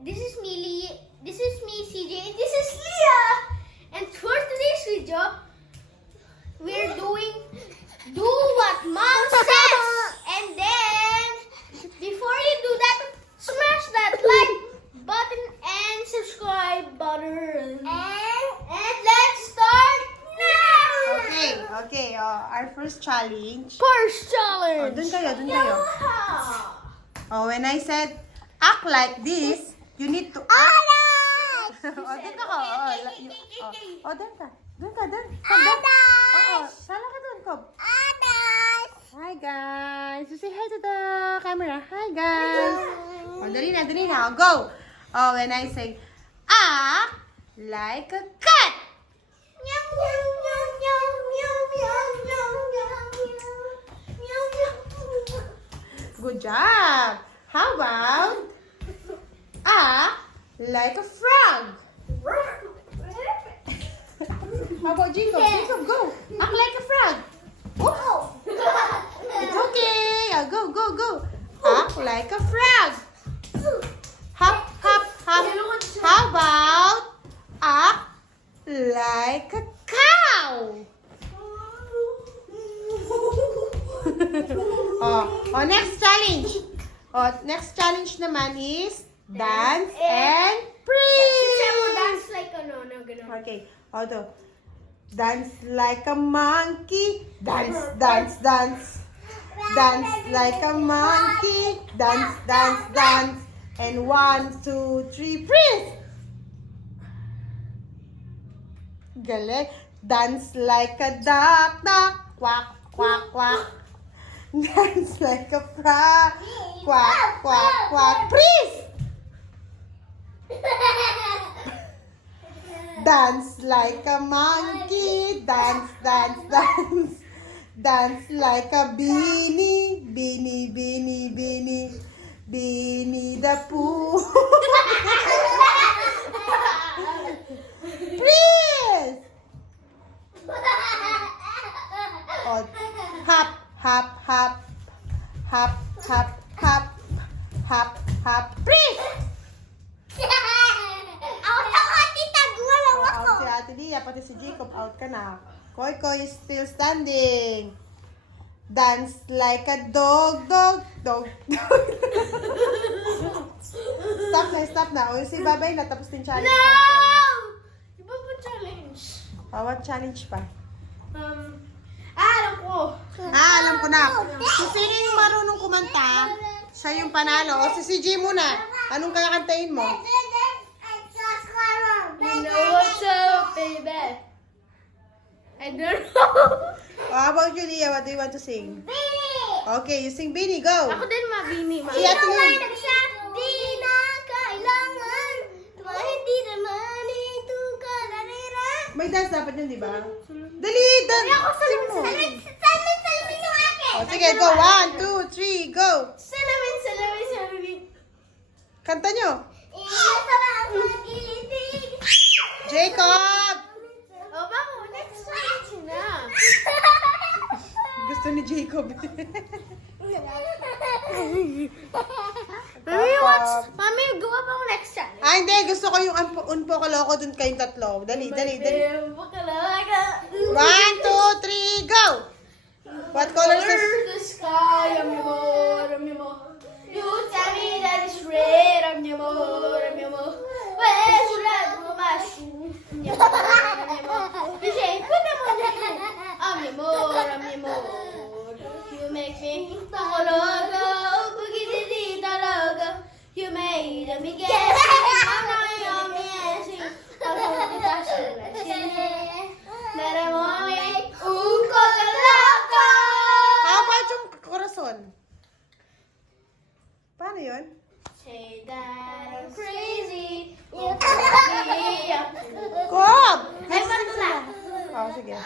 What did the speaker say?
This is Millie. This is me, CJ. And this is Leah. And for today's video, we're doing do what mom says. And then, before you do that, smash that like button and subscribe button. And let's start now. Okay. Our first challenge. First challenge. Dun kayo. When I said, act like this, you need to act. Dun ka. Dun ka. Sala ka dun, Kob. Hi, guys. You say hi to the camera. Hi, guys. Dali na. Go. When I say, act like a cat. Good job. How about act like a frog? How about Jacob? Jacob, go. Act like a frog. It's okay. Go. Act like a frog. Hop. How about act like a cow? Next challenge naman is dance and breathe. Dance like ganun. Okay. Dance like a monkey. Dance. Dance like a monkey. Dance. And 1, 2, 3, freeze. Galing. Dance like a duck. Quack. Dance like a frog. Quack. Freeze. Dance like a monkey. Dance. Dance like a beanie. Beanie the Pooh. Freeze. Hop. Freeze. Si Ate Leah, pati si Jacob, out ka na. Koy is still standing. Dance like a dog. Stop na. O, si Babay na, tapos din challenge. No! Iba po challenge. What challenge pa? Alam ko. Alam ko na. So, sino yung marunong kumanta? Siya yung panalo. O, si CJ muna. Anong kakantayin mo? You know what's up, baby? I don't know. How about you, Leah? What do you want to sing? Okay, you sing Beanie. Go. Ako din mabini. Si Ate Leah. Di na kailangan, hindi naman ito kalarira. May dance dapat yun, di ba? Dali, dance. Sing mo. Salamin yung akin. O, sige, go. 1, 2, 3, go. Salamin. Kanta nyo. Masarap mag-ibig. Jacob! O, bako, next challenge na. Gusto ni Jacob. Mami, gawa pa ako next challenge. Hindi. Gusto ko yung unpo kaloko dun kayong tatlo. Dali. 1, 2, 3, go! What color is this? The sky, rami mo. You tell me that it's red, rami mo. Where's your red, mushroom? You say, put them on the rami mo. You make me talaga, bugididi talaga. You made me get How about yung corazon? Paano yun? Say that I'm crazy. You call me up. Cob! Ay, paano na? Sige.